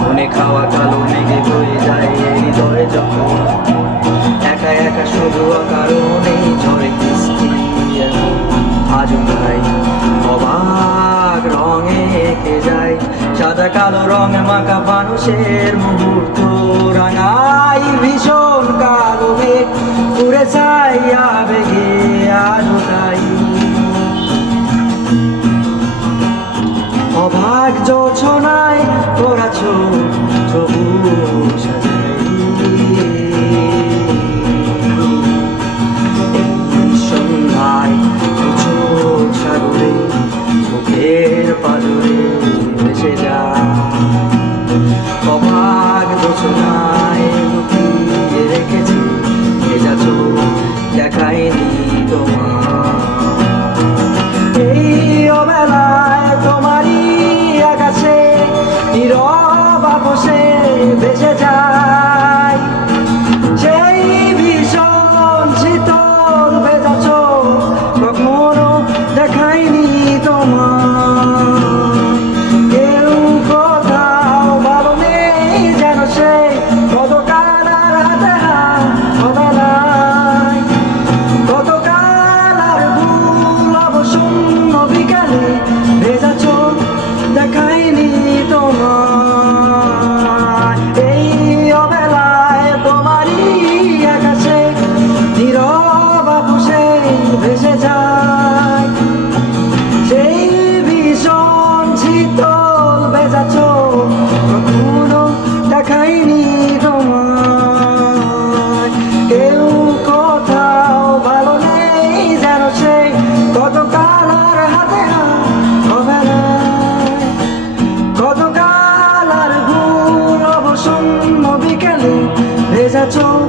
মনে খাওয়া কালো মেঘে হয়ে যায় হৃদয়ে যখন একা একা শুধু অকারণে ঝরে বৃষ্টি আজ নাই অবাক রঙে এঁকে যায় সাদা কালো রঙে মাখা মানুষের মুহূর্ত রাঙাই ভীষণ কালো মেঘ পুরে চাই আবেগে আজ তাই অবাক জোছনায় তোরা সবুজ সাজাই এই সন্ধ্যায় চোখ সাগরে মুখের পাজরে ভেসে যায় অবাক জোছনায় লুকিয়ে রেখেছি ভেজা চোখ দেখায়নি তোমার এই অবেলায় তোমারই আকাশে নীরব বসে ভেসে যায় সেই ভীষণ শীতল ভেজা চোখ কখনো দেখায়নি তোমার কেউ কোথাও ভালো নেই যেন সে কতকাল আর হাতে অবেলায় কতকাল আর ভুল অবসন্ন বিকালে ভেজা চোখ দেখায়নি তোমার এই অবেলায় তোমারই আকাশে নীরব বসে ভেসে যায় সেই ভীষণ শীতল ভেজা চোখ কখনো দেখায়নি তোমার কেউ কোথাও ভালো নেই যেন সে কতকাল আর হাতে অবেলায় কতকাল আর ভুল অবসন্ন বিকেলে ভেজা চোখ